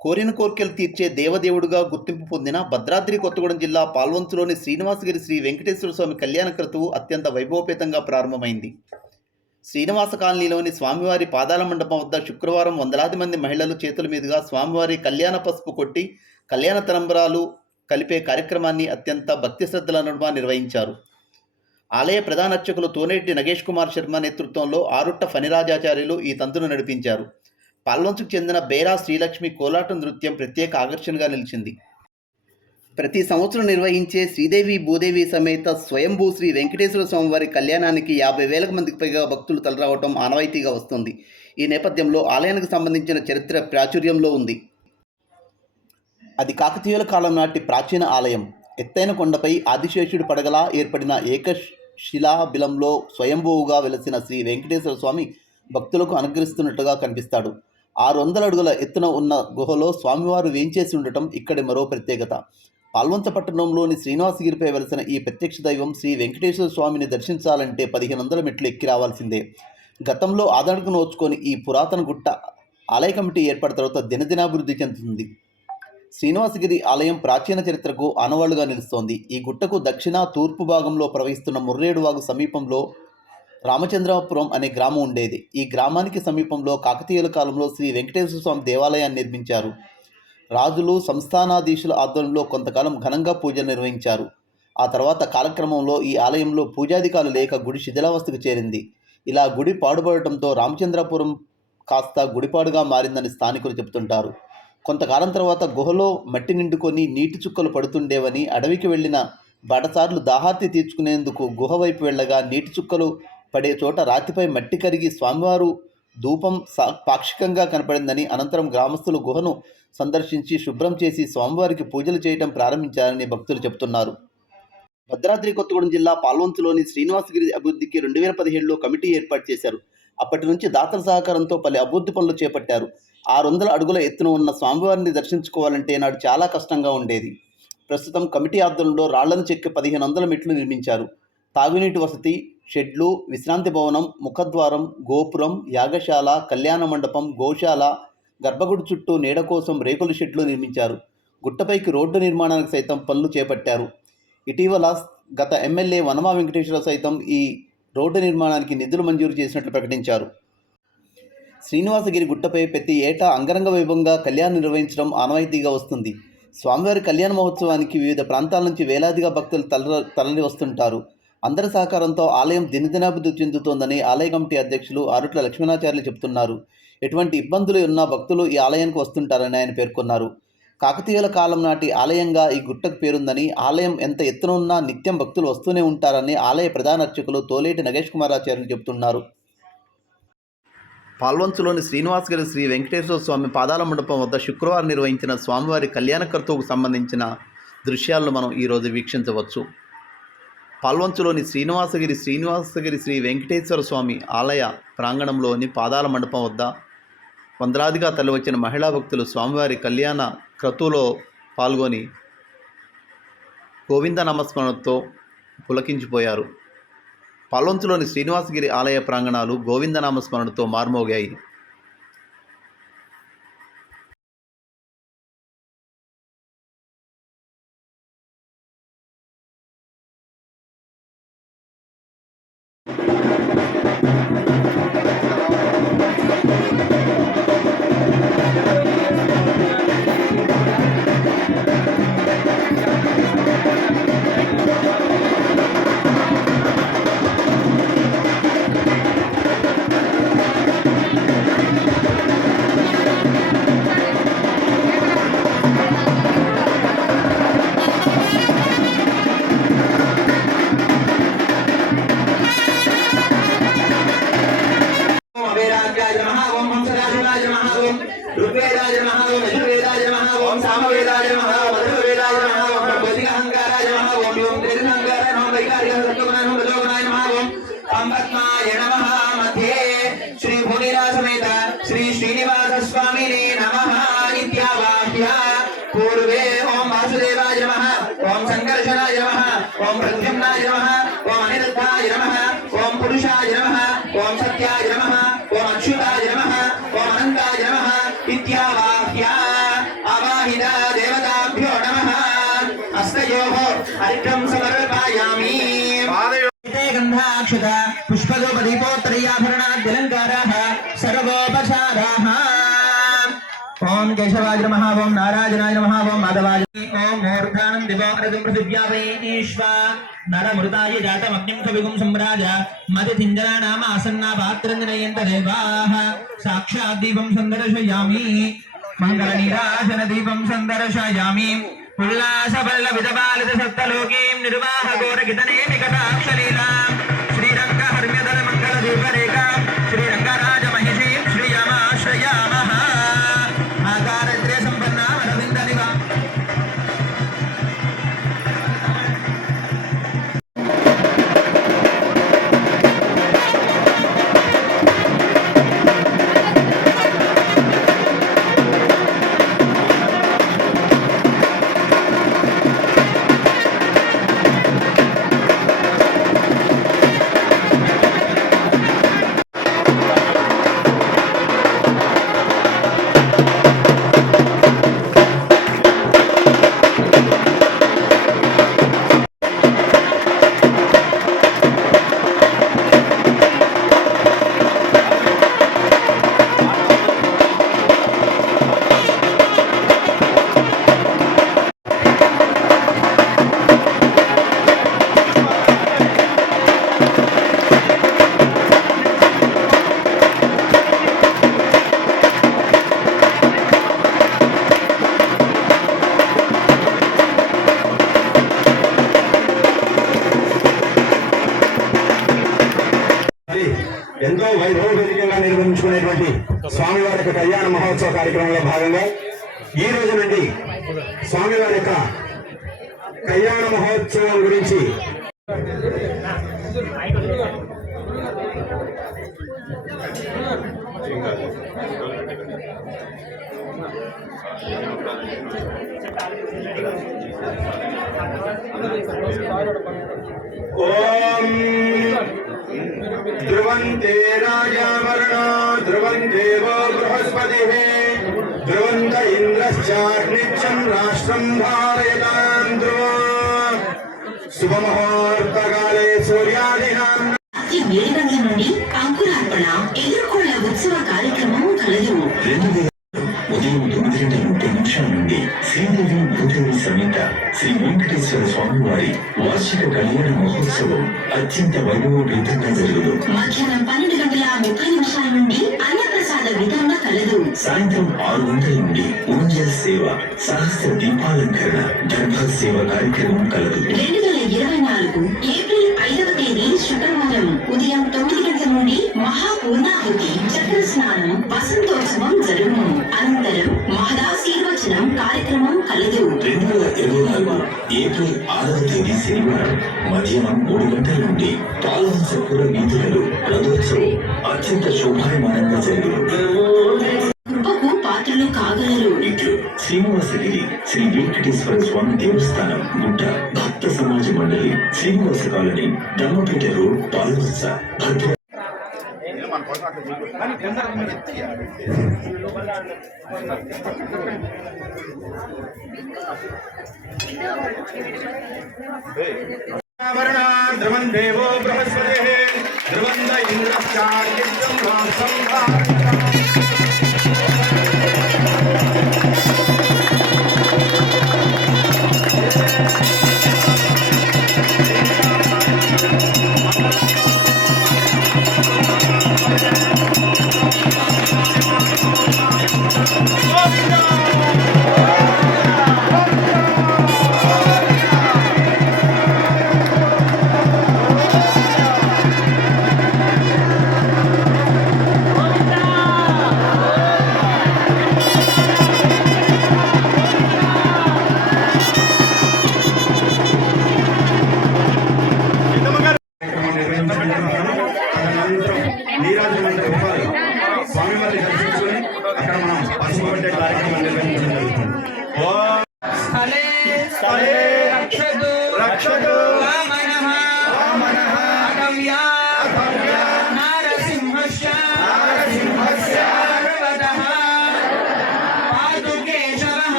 కోరిన కోర్కెలు తీర్చే దేవదేవుడుగా గుర్తింపు పొందిన భద్రాద్రి కొత్తగూడెం జిల్లా పాల్వంతులోని శ్రీనివాసగిరి శ్రీ వెంకటేశ్వర స్వామి కళ్యాణ క్రతువు అత్యంత వైభవపేతంగా ప్రారంభమైంది. శ్రీనివాస కాలనీలోని స్వామివారి పాదాల మండపం వద్ద శుక్రవారం వందలాది మంది మహిళలు చేతుల మీదుగా స్వామివారి కళ్యాణ పసుపు కొట్టి కళ్యాణ తలంబరాలు కలిపే కార్యక్రమాన్ని అత్యంత భక్తి శ్రద్ధల నడుమ నిర్వహించారు. ఆలయ ప్రధాన అర్చకులు తోనేటి నగేష్ కుమార్ శర్మ నేతృత్వంలో ఆరుట్ట ఫణిరాజాచార్యులు ఈ తంతును నడిపించారు. పాల్వంచుకు చెందిన బేరా శ్రీలక్ష్మి కోలాటం నృత్యం ప్రత్యేక ఆకర్షణగా నిలిచింది. ప్రతి సంవత్సరం నిర్వహించే శ్రీదేవి భూదేవి సమేత స్వయంభూ శ్రీ వెంకటేశ్వర స్వామివారి కళ్యాణానికి యాభై వేలకు మందికి పైగా భక్తులు తలరావటం ఆనవాయితీగా వస్తుంది. ఈ నేపథ్యంలో ఆలయానికి సంబంధించిన చరిత్ర ప్రాచుర్యంలో ఉంది. అది కాకతీయుల కాలం నాటి ప్రాచీన ఆలయం. ఎత్తైన కొండపై ఆదిశేషుడి పడగలా ఏర్పడిన ఏకశిలాబిలంలో స్వయంభూవుగా వెలసిన శ్రీ వెంకటేశ్వర స్వామి భక్తులకు అనుగ్రహిస్తున్నట్టుగా కనిపిస్తాడు. ఆరు వందల అడుగుల ఎత్తున ఉన్న గుహలో స్వామివారు వేంచేసి ఉండటం ఇక్కడి మరో ప్రత్యేకత. పాల్వంచ పట్టణంలోని శ్రీనివాసగిరిపై వెలసిన ఈ ప్రత్యక్ష దైవం శ్రీ వెంకటేశ్వర స్వామిని దర్శించాలంటే పదిహేను వందల మెట్లు ఎక్కి రావాల్సిందే. గతంలో ఆదరణకు నోచుకొని ఈ పురాతన గుట్ట ఆలయ కమిటీ ఏర్పడిన తర్వాత దినదినాభివృద్ధి చెందుతుంది. శ్రీనివాసగిరి ఆలయం ప్రాచీన చరిత్రకు ఆనవాళ్ళుగా నిలుస్తోంది. ఈ గుట్టకు దక్షిణ తూర్పు భాగంలో ప్రవహిస్తున్న ముర్రేడువాగు సమీపంలో రామచంద్రపురం అనే గ్రామం ఉండేది. ఈ గ్రామానికి సమీపంలో కాకతీయుల కాలంలో శ్రీ వెంకటేశ్వర స్వామి దేవాలయాన్ని నిర్మించారు. రాజులు సంస్థానాధీశుల ఆధ్వర్యంలో కొంతకాలం ఘనంగా పూజలు నిర్వహించారు. ఆ తర్వాత కాలక్రమంలో ఈ ఆలయంలో పూజాధికారులు లేక గుడి శిథిలావస్థకు చేరింది. ఇలా గుడి పాడుపడటంతో రామచంద్రపురం కాస్త గుడిపాడుగా మారిందని స్థానికులు చెబుతుంటారు. కొంతకాలం తర్వాత గుహలో మట్టి నిండుకొని నీటి చుక్కలు పడుతుండేవని అడవికి వెళ్ళిన బడసార్లు దాహార్తి తీర్చుకునేందుకు గుహ వైపు వెళ్ళగా నీటి చుక్కలు పడే చోట రాతిపై మట్టి కరిగి స్వామివారు ధూపం సా పాక్షికంగా కనపడిందని అనంతరం గ్రామస్తులు గుహను సందర్శించి శుభ్రం చేసి స్వామివారికి పూజలు చేయడం ప్రారంభించారని భక్తులు చెబుతున్నారు. భద్రాద్రి కొత్తగూడెం జిల్లా పాల్వంతులోని శ్రీనివాసగిరి అభివృద్ధికి రెండు వేల పదిహేడులో కమిటీ ఏర్పాటు చేశారు. అప్పటి నుంచి దాతల సహకారంతో పలు అభివృద్ధి పనులు చేపట్టారు. ఆరు వందల అడుగుల ఎత్తున ఉన్న స్వామివారిని దర్శించుకోవాలంటే నాడు చాలా కష్టంగా ఉండేది. ప్రస్తుతం కమిటీ ఆధ్వర్యంలో రాళ్ళను చెక్కి పదిహేను వందల మెట్లు నిర్మించారు. తాగునీటి వసతి షెడ్లు విశ్రాంతి భవనం ముఖద్వారం గోపురం యాగశాల కళ్యాణ మండపం గోశాల గర్భగుడి చుట్టూ నీడ కోసం రేకుల షెడ్లు నిర్మించారు. గుట్టపైకి రోడ్డు నిర్మాణానికి సైతం పనులు చేపట్టారు. ఇటీవల గత ఎమ్మెల్యే వనమా వెంకటేశ్వర సైతం ఈ రోడ్డు నిర్మాణానికి నిధులు మంజూరు చేసినట్లు ప్రకటించారు. శ్రీనివాసగిరి గుట్టపై ప్రతి ఏటా అంగరంగ వైభవంగా కళ్యాణం నిర్వహించడం ఆనవాయితీగా వస్తుంది. స్వామివారి కళ్యాణ మహోత్సవానికి వివిధ ప్రాంతాల నుంచి వేలాదిగా భక్తులు తల తరలి వస్తుంటారు అందరి సహకారంతో ఆలయం దినదినాభివృద్ధి చెందుతోందని ఆలయ కమిటీ అధ్యక్షులు ఆరుట్ల లక్ష్మణాచార్యులు చెబుతున్నారు. ఎటువంటి ఇబ్బందులు ఉన్నా భక్తులు ఈ ఆలయానికి వస్తుంటారని ఆయన పేర్కొన్నారు. కాకతీయుల కాలం నాటి ఆలయంగా ఈ గుట్టకు పేరుందని ఆలయం ఎంత ఎత్తున ఉన్నా నిత్యం భక్తులు వస్తూనే ఉంటారని ఆలయ ప్రధాన అర్చకులు తోలేటి నగేష్ కుమారాచార్యులు చెబుతున్నారు. పాల్వంచులోని శ్రీనివాసగిరి శ్రీ వెంకటేశ్వర స్వామి పాదాల మండపం వద్ద శుక్రవారం నిర్వహించిన స్వామివారి కళ్యాణకర్తకు సంబంధించిన దృశ్యాలను మనం ఈరోజు వీక్షించవచ్చు. పాల్వంచులోని శ్రీనివాసగిరి శ్రీనివాసగిరి శ్రీ వెంకటేశ్వర స్వామి ఆలయ ప్రాంగణంలోని పాదాల మండపం వద్ద వందలాదిగా తరలివచ్చిన మహిళా భక్తులు స్వామివారి కళ్యాణ క్రతువులో పాల్గొని గోవింద నామస్మరణతో పులకించిపోయారు. పాల్వంచులోని శ్రీనివాసగిరి ఆలయ ప్రాంగణాలు గోవింద నామస్మరణతో మార్మోగాయి. ओम प्रद्युम्नाय नमः ओम अनिरुद्धाय नमः ओम पुरुषाय नमः ओम सत्याय नमः ओम अच्युताय नमः ओम अनंताय नमः इत्यावाह्या अवाहिता देवताभ्यो नमः हस्तयोः अर्घं समर्पय కేశవాజ మహాభం నారాజనాయ మహాభం మాధవాజ ఓం మూర్ధానం దివాకృతం పృథివ్యాపయేష్వా నరమృతాయ జాతమగ్నిం కవిగుం సంరాజ మతిథింజరా నామ ఆసన్నా పాత్రంజనయంత దేవాః సాక్షాద్ దీపం సందర్శయామి. మంగళ నిరాశన దీపం సందర్శయామి. ఉల్లాస పల్లవిధ బాలిత సప్తలోకీం నిర్వాహ ఘోర కితనే వికటాక్షలీలా నిర్వహించుకునేటువంటి స్వామివారి యొక్క కళ్యాణ మహోత్సవ కార్యక్రమంలో భాగంగా ఈ రోజు నుండి స్వామివారి యొక్క కళ్యాణ మహోత్సవం గురించి ఓం ధ్రువంతే రెండు వేల ఉదయం తొమ్మిది గంటల ముప్పై నిమిషాల నుండి శ్రీదేవి భూదేవి సమేత శ్రీ వెంకటేశ్వర స్వామి వారి వార్షిక కళ్యాణ మహోత్సవం అత్యంత వైభవోపేతంగా జరుగును మధ్యాహ్నం పన్నెండు గంటల ముప్పై నిమిషాల నుండి అన్నప్రసాద వితరణ కలదు. సాయంత్రం ఆరు గంటల నుండి ఊంజల్ సేవ సహస్ర దీపాలంకరణ గర్భ సేవ కార్యక్రమం కలదు. రెండు వేల ఇరవై నాలుగు ఏప్రిల్ ఐదవ తేదీ శుక్రవారం ఉదయం తొమ్మిది మహాపూర్ణాహుతి చక్ర స్నానం వసంతోత్సవం జరుగును. అనంతరం మహదాశీర్వచనం కార్యక్రమం కలదు. రెండు వేల ఇరవై నాలుగు ఏప్రిల్ ఆరవ తేదీ శనివారం మధ్యాహ్నం మూడు గంటల నుండి పాల్వంచపుర వీధులలో రథోత్సవం అత్యంత శోభాయమానంగా జరుగును కృపకు పాత్రలు కాగలరు. ఇట్లు శ్రీనివాసగిరి శ్రీ వెంకటేశ్వర స్వామి దేవస్థానం గుట్ట భక్త సమాజ మండలి శ్రీనివాస కాలనీ దమ్మపేట రోడ్ పాల్వత్స భద్ర ధ్రువం దేవో బృహస్పతి ధ్రువంత ఇంద్రశ్చాగ్నిత్యం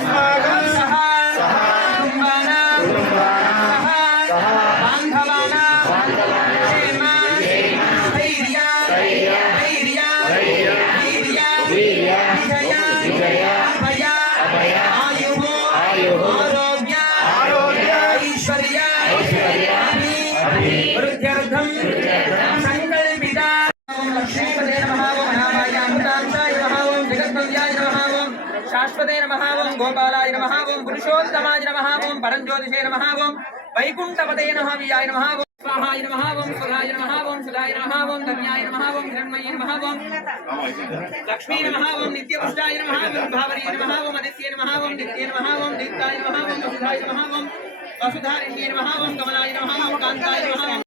மன்மகன் శాశ్వతే నమ ఓం గోపాలాయ నమ ఓం పురుషోత్తమాయ నమ ఓం పరంజ్యోతిషే నమ ఓం వైకుంఠపదే నమ వియాయ నమ ఓం స్వాహాయ నమః ఓం సుధాయ నమః ఓం సుధాయ నమః ఓం ధన్యాయ నమః ఓం హిరణ్మయే నమః ఓం లక్ష్మీ నమః ఓం నిత్యపుష్టాయ నమః ఓం భావరీయ నమః ఓం అదిత్యే నమః ఓం నిత్యే నమః ఓం దీప్తాయ ఓం వసుధాయ నమః ఓం వసుధారిణ్యే ఓం కమలాయ నమః ఓం కాంతాయ నమః ఓం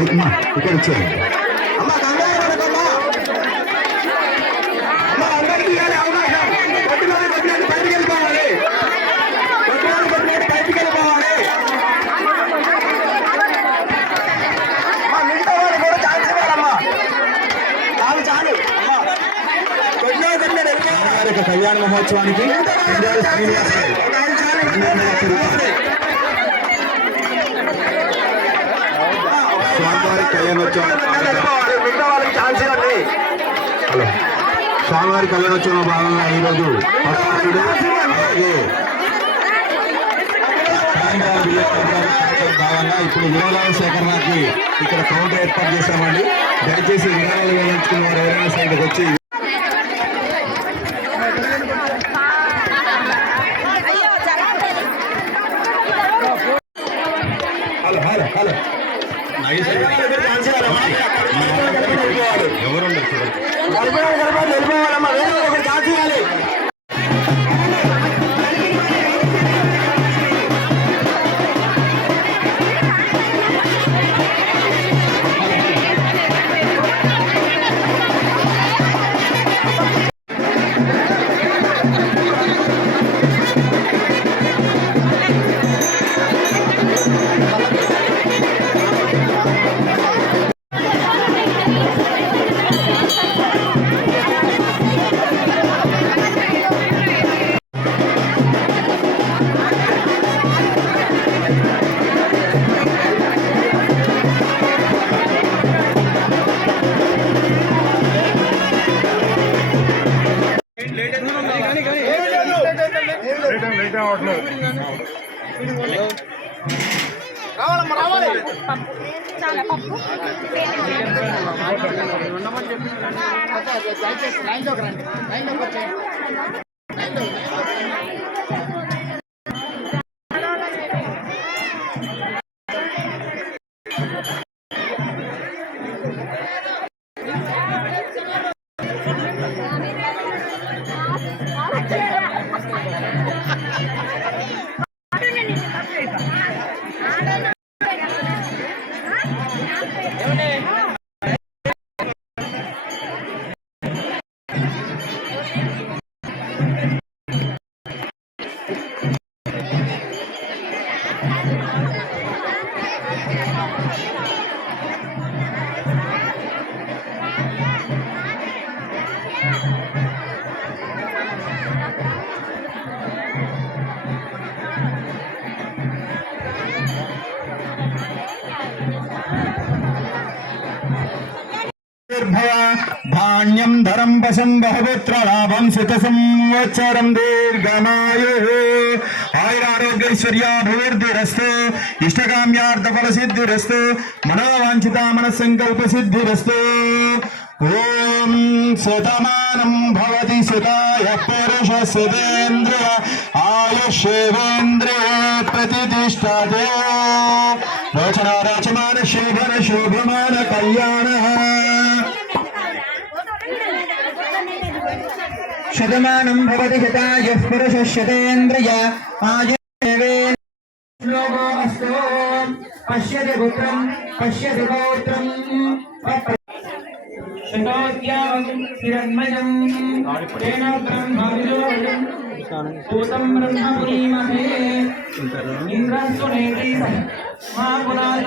ఇక్కడ వచ్చారు కళ్యాణ మహోత్సవానికి శ్రీనివాస్ గారు స్వామివారి కళ్యాణోత్సవం హలో. స్వామివారి కళ్యాణోత్సవంలో భాగంగా ఈరోజు అలాగే భాగంగా ఇప్పుడు విరాళాల సేకరణకి ఇక్కడ కౌంటర్ ఏర్పాటు చేశామండి. దయచేసి విరాళాలు వేయించుకున్న వారు ఎవరైనా సైడ్కి వచ్చి చాలా పప్పు ధాన్యం ధరం పశం బహుపుత్ర లాభం సుత సంవత్సరం దీర్ఘమాయు. ఆయురారోగ్యైశ్వర్యాభివృద్ధిరస్తు ఇష్టకామ్యార్థ ఫల సిద్ధిరస్తు మనోవాంఛిత మన సంకల్ప సిద్ధిరస్తు ఓం శతమానం భవతి శతాయ పురుష సుతేంద్రియ ఆయుష్యేంద్రియ ప్రతిష్టతే. రోచన రోచమాన శోభన శోభమాన కళ్యాణ. శతమానం భవతి శతాయుః పురుష శతేంద్రియ ఆయుర్వేన్ శ్లోకో అస్తో పశ్యతి పుత్రం. పశ్యతి పౌత్రం శతోద్యావం తేన భూతం బ్రహ్మ ఇంద్రస్సు నేతి మా పునాద.